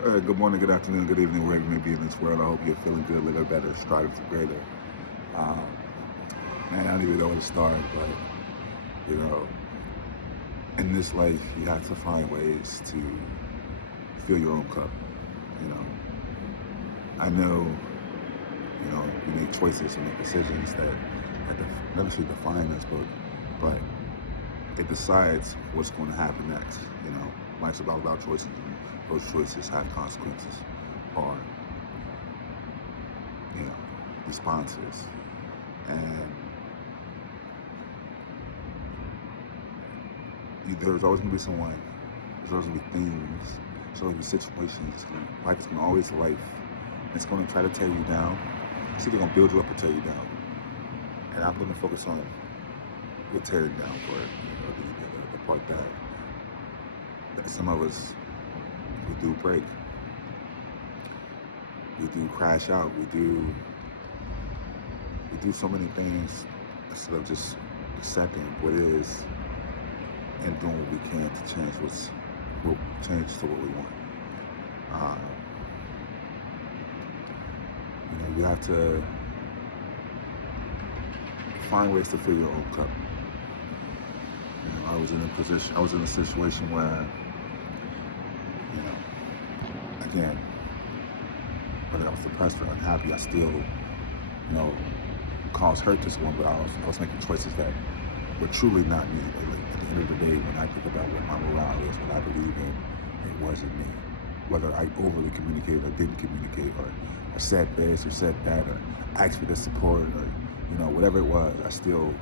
Good morning, good afternoon, good evening, wherever you may be in this world. I hope you're feeling good, living better, striving for greater. Um, Man, I don't even know where to start, but you know, in this life, you have to find ways to fill your own cup. You know, I know, we make choices and make decisions that not necessarily define us, but it decides what's going to happen next. You know, life's about choices, and those choices have consequences, or you know, responses. And there's always gonna be someone, there's always gonna be things, there's always gonna be situations. Life is gonna always life. It's gonna try to tear you down. It's either gonna build you up or tear you down. And I'm gonna focus on the tearing down part, the part that some of us we do break, we do crash out, we do so many things instead of just accepting what is and doing what we can to change to what we want. Uh, you have to find ways to fill your own cup. I was in a situation where, again, whether I was depressed or unhappy, I still, caused hurt to someone, but I was making choices that were truly not me. Like, at the end of the day, when I think about what my morale is, what I believe in, it wasn't me. Whether I overly communicated or didn't communicate, or said this or said that, or asked for the support, or whatever it was, I still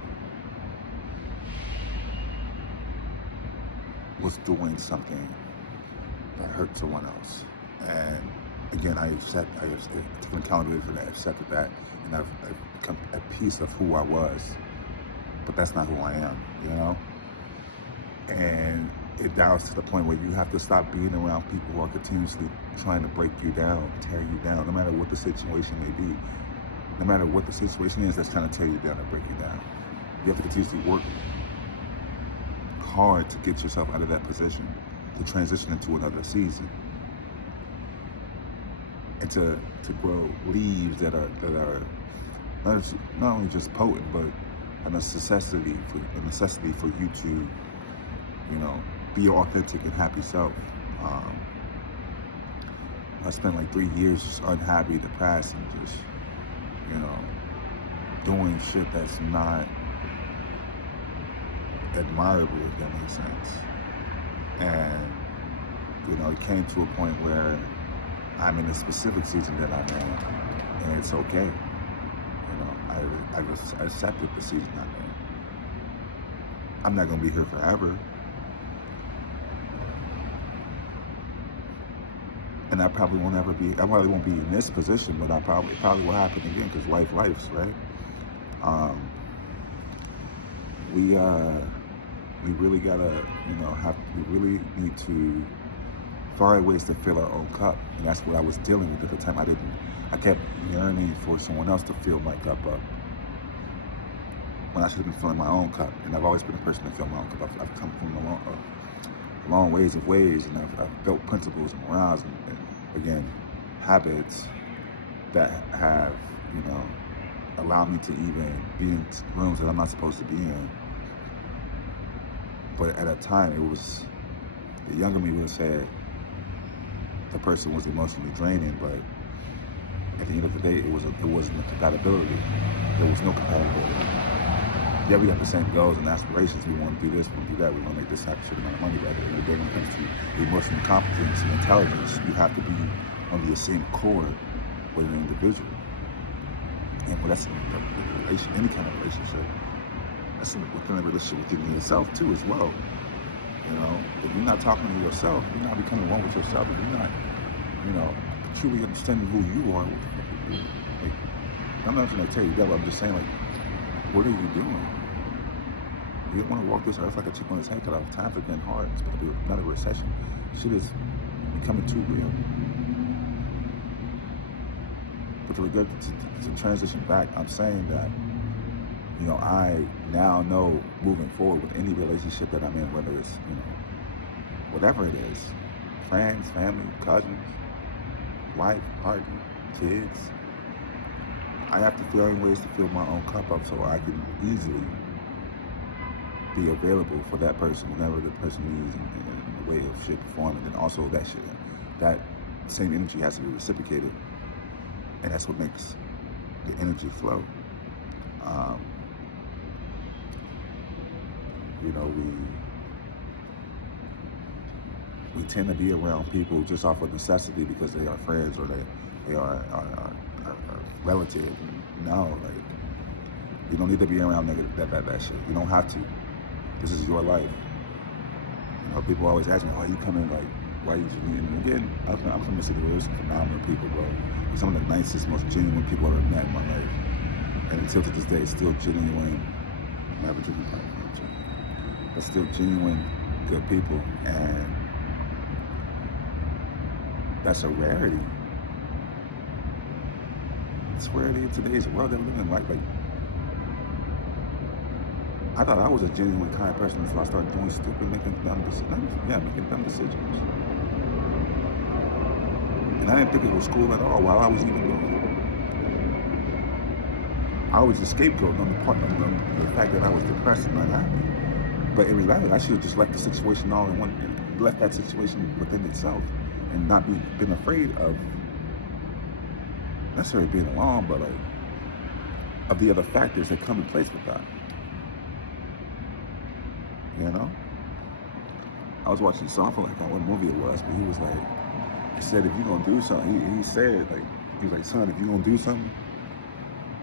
was doing something that hurt someone else. And again, I took accountability for that, accepted that, and I've become a piece of who I was. But that's not who I am. And it downs to the point where you have to stop being around people who are continuously trying to break you down, tear you down, no matter what the situation may be. No matter what the situation is that's trying to tear you down or break you down. You have to continuously work hard to get yourself out of that position, to transition into another season, and to grow leaves that are not only just potent, but a necessity for you to, be your authentic and happy self. I spent like 3 years just unhappy, depressed, and just, doing shit that's not admirable, if that makes sense. And, it came to a point where I'm in a specific season that I'm in, and it's okay. I accepted the season I'm in. I'm not gonna be here forever, and I probably won't ever be. I probably won't be in this position, but it probably will happen again because life's right. Um, we really gotta, we really need to find ways to fill our own cup, and that's what I was dealing with at the time. I kept yearning for someone else to fill my cup up when I should have been filling my own cup. And I've always been a person to fill my own cup. I've come from a long ways, and I've built principles and morals and again, habits that have, allowed me to even be in rooms that I'm not supposed to be in. But at a time, the younger me would have said the person was emotionally draining, but at the end of the day, it wasn't a compatibility. There was no compatibility. Yeah, we have the same goals and aspirations. We want to do this, we want to do that, we want to make this type of amount of money. But at the end of the day, when it comes to emotional competence and intelligence, you have to be on the same accord with an individual. And that's any kind of relationship. That's within a relationship within yourself too, as well. If you're not talking to yourself, you're not becoming one with yourself. If you're not, truly understanding who you are. Like, I'm not going to tell you that, but I'm just saying, like, what are you doing? You don't want to walk this earth like a chick on his head cut off. Times are getting hard. It's going to be another recession. Shit is becoming too real. But to transition back, I'm saying that, I now know moving forward with any relationship that I'm in, whether it's, whatever it is, friends, family, cousins, wife, partner, kids. I have to find ways to fill my own cup up so I can easily be available for that person whenever the person needs in the way of shape or form. And then also that same energy has to be reciprocated. And that's what makes the energy flow. You know, we tend to be around people just off of necessity because they are friends or they are relative. No, like, you don't need to be around that shit. You don't have to. This is your life. You know, people always ask me, why you coming, like, why you genuine? Again, I'm from the city where there's some phenomenal people, bro. Some of the nicest, most genuine people I've ever met in my life. And until to this day, it's still genuine. I'm never drinking part, but still genuine, good people. And that's a rarity. It's a rarity in today's world that we live in. Like, I thought I was a genuine, kind person until I started doing stupid, making dumb decisions. And I didn't think it was cool at all while I was even doing it. I was a scapegoat on the fact that I was depressed and not happy. But in reality, I should have just left the situation all in one, and left that situation within itself, and not been afraid of necessarily being alone, but of the other factors that come in place with that. You know? I was watching something, I forgot what movie it was, but he was like, he said, if you're gonna do something, he said, like, he was like, son, if you're gonna do something,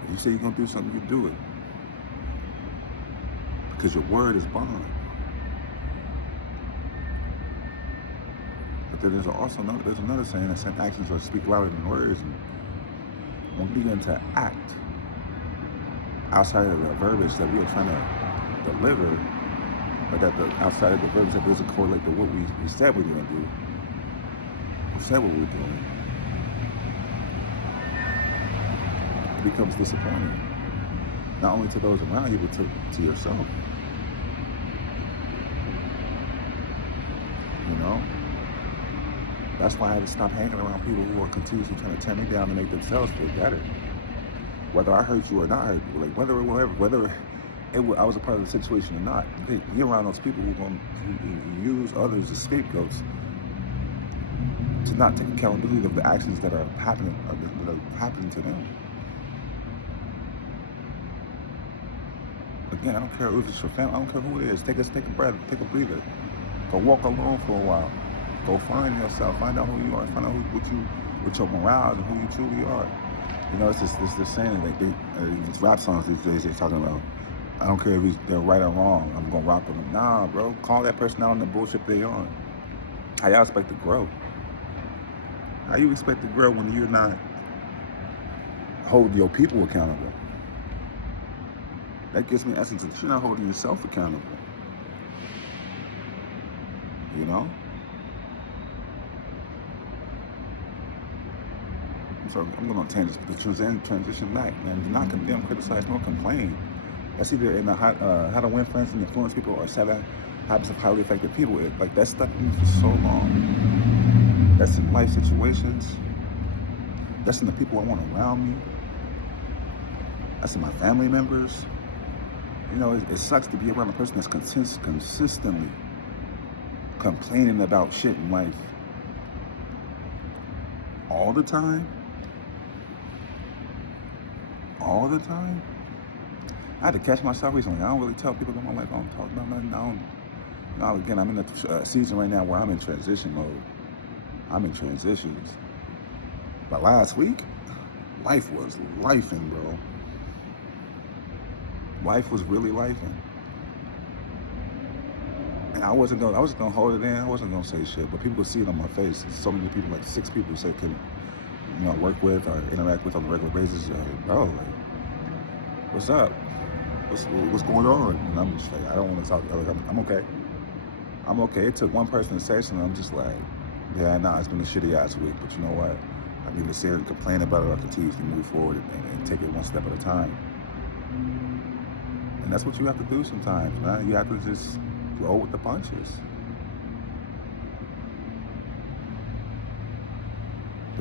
if you say you're gonna do something, you do it. Because your word is bond. But then there's another saying that said actions will speak louder than words. And when we begin to act outside of the verbiage that we are trying to deliver, but that outside of the verbiage that doesn't correlate to what we said we're gonna do, we said what we're doing, it becomes disappointing. Not only to those around you, but to yourself. You know? That's why I had to stop hanging around people who are continuously trying to tear me down to make themselves feel better. Whether I hurt you or not hurt you, like whether I was a part of the situation or not, you're around those people who use others as scapegoats to not take accountability of the actions that are happening to them. Again, I don't care if it's your family, I don't care who it is. Take a breath, take a breather. Go walk alone for a while. Go find yourself, find out who you are, find out what your morale and who you truly are. You know, it's this saying, like these rap songs these days, they're talking about, I don't care if they're right or wrong, I'm gonna rock with them. Nah, bro, call that person out on the bullshit they on. How y'all expect to grow? How you expect to grow when you're not holding your people accountable? That gives me essence that you're not holding yourself accountable. You know? So I'm going to transition back, man. Do not condemn, criticize, nor complain. That's either in the How to Win Friends and Influence People or 7 Habits of Highly Effective People. Like, that stuck with me for so long. That's in life situations. That's in the people I want around me. That's in my family members. You know, it sucks to be around a person that's consistently complaining about shit in life all the time. All the time. I had to catch myself recently. I don't really tell people about my life. I don't talk about nothing. Now, again, I'm in a season right now where I'm in transition mode. I'm in transitions. But last week, life was lifing, bro. Life was really lifing. And I was gonna hold it in. I wasn't gonna say shit, but people could see it on my face. So many people, like 6 people, said can, work with or interact with on a regular basis. Like, bro, like, what's up? What's going on? And I'm just like, I don't want to talk. Like, I'm okay. I'm okay. It took one person to say something. I'm just like, yeah, nah, it's been a shitty ass week, but you know what? I need to sit here and complain about it or continue to move forward and take it one step at a time. And that's what you have to do sometimes, man. You have to just roll with the punches.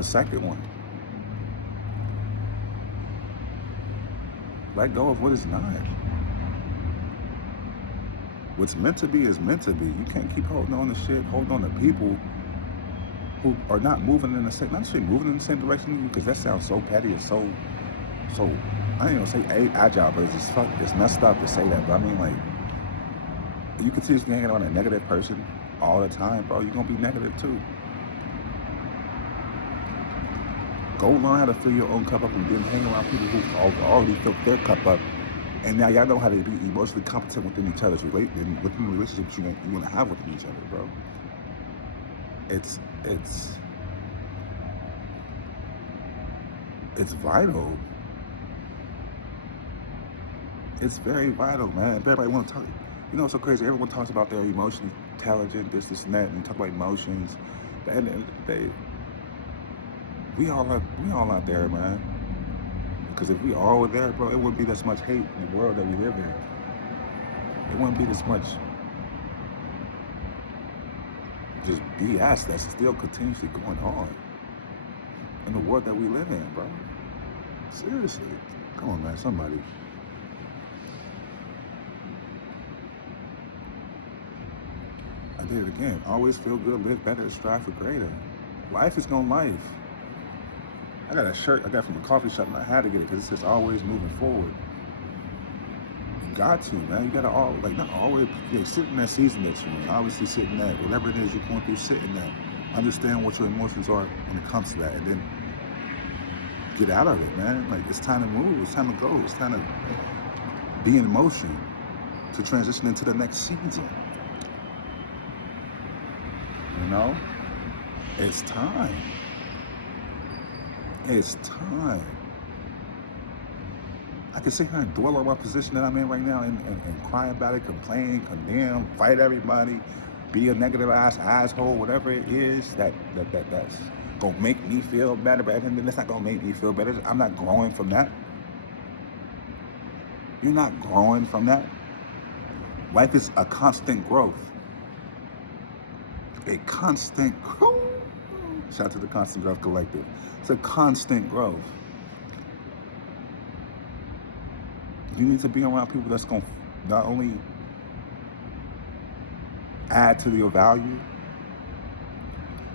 The second one. Let go of what is not. What's meant to be is meant to be. You can't keep holding on to shit, holding on to people who are not moving in the same, not saying moving in the same direction, because that sounds so petty and so, I ain't gonna say agile, but it's messed up to say that. But I mean, like, you continuously hanging around a negative person all the time, bro, you're gonna be negative too. Go learn how to fill your own cup up and then hang around people who already filled their cup up. And now y'all know how to be emotionally competent within each other's within the relationships you want to have with each other, bro. It's vital. It's very vital, man. Everybody want to talk. You know, it's so crazy. Everyone talks about their emotionally intelligent, this, and that, and talk about emotions. But at the end of the day, we all out there, man. Because if we all were there, bro, it wouldn't be this much hate in the world that we live in. It wouldn't be this much just BS that's still continuously going on in the world that we live in, bro. Seriously. Come on, man, somebody. I did it again. Always feel good, live better, strive for greater. Life is gonna life. I got a shirt I got from a coffee shop and I had to get it because it says always moving forward. You got to, man. You gotta not always sit in that season that you're in. Obviously sit in that, whatever it is you're going through, sit in that. Understand what your emotions are when it comes to that, and then get out of it, man. Like, it's time to move, it's time to go, it's time to be in motion to transition into the next season. You know? It's time. It's time. I can sit here and dwell on my position that I'm in right now and cry about it, complain, condemn, fight everybody, be a negative asshole, whatever it is that's gonna make me feel better, but then it's not gonna make me feel better. I'm not growing from that. You're not growing from that. Life is a constant growth. A constant growth. Shout out to the Constant Growth Collective. It's a constant growth. You need to be around people that's going to not only add to your value,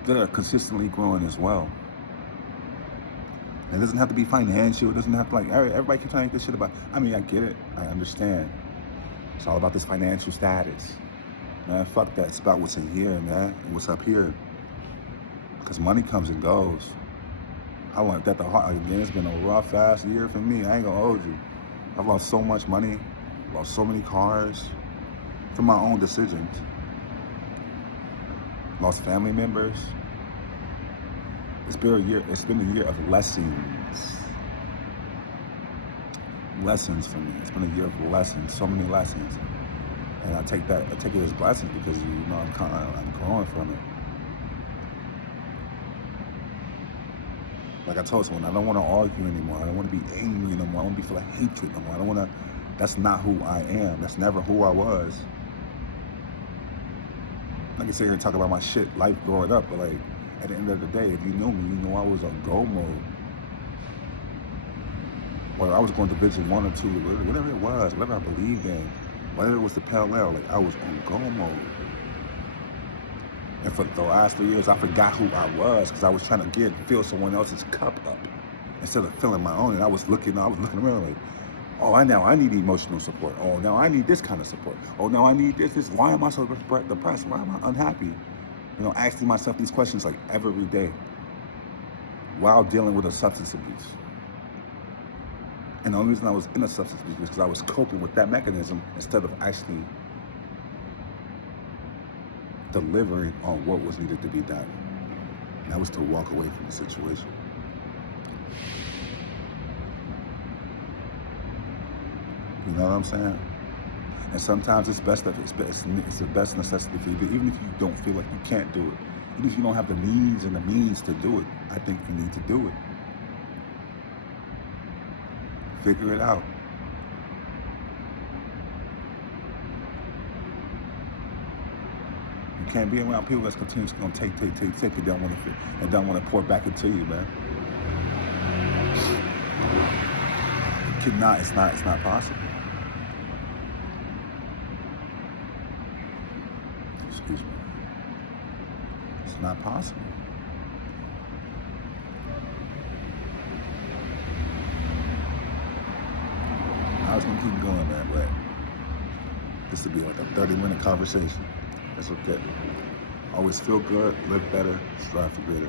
that are consistently growing as well. It doesn't have to be financial. It doesn't have to, like, everybody keeps trying to get this shit about, I mean, I get it. I understand. It's all about this financial status. Man, fuck that. It's about what's in here, man, and what's up here. Because money comes and goes. I learned that the hard. Again, it's been a rough ass year for me. I ain't gonna hold you. I've lost so much money, lost so many cars from my own decisions. Lost family members. It's been a year of lessons. Lessons for me. It's been a year of lessons. So many lessons. And I take it as blessings because I'm growing from it. Like I told someone, I don't want to argue anymore. I don't want to be angry no more. I don't want to be full of hatred no more. I don't want to. That's not who I am. That's never who I was. I can sit here and talk about my shit, life growing up, but like at the end of the day, if you knew me, you know I was on go mode. Whether I was going to Division 1 or 2, whatever it was, whatever I believed in, whether it was the parallel, like I was on go mode. And for the last 3 years, I forgot who I was because I was trying to fill someone else's cup up instead of filling my own. And I was looking around like, oh, I need emotional support. Oh, now I need this kind of support. Oh, now I need this. Why am I so depressed? Why am I unhappy? You know, asking myself these questions like every day while dealing with a substance abuse. And the only reason I was in a substance abuse was because I was coping with that mechanism instead of actually delivering on what was needed to be done. And that was to walk away from the situation. You know what I'm saying? And sometimes it's the best necessity for you. Even if you don't feel like you can't do it, even if you don't have the means and the means to do it, I think you need to do it. Figure it out. You You can't be around people that's continuously gonna take, and don't want to pour back into you, man. It's not possible. Excuse me. It's not possible. I was gonna keep going, man, but this would be like a 30-minute conversation. That's okay. Always feel good, live better, strive for greater.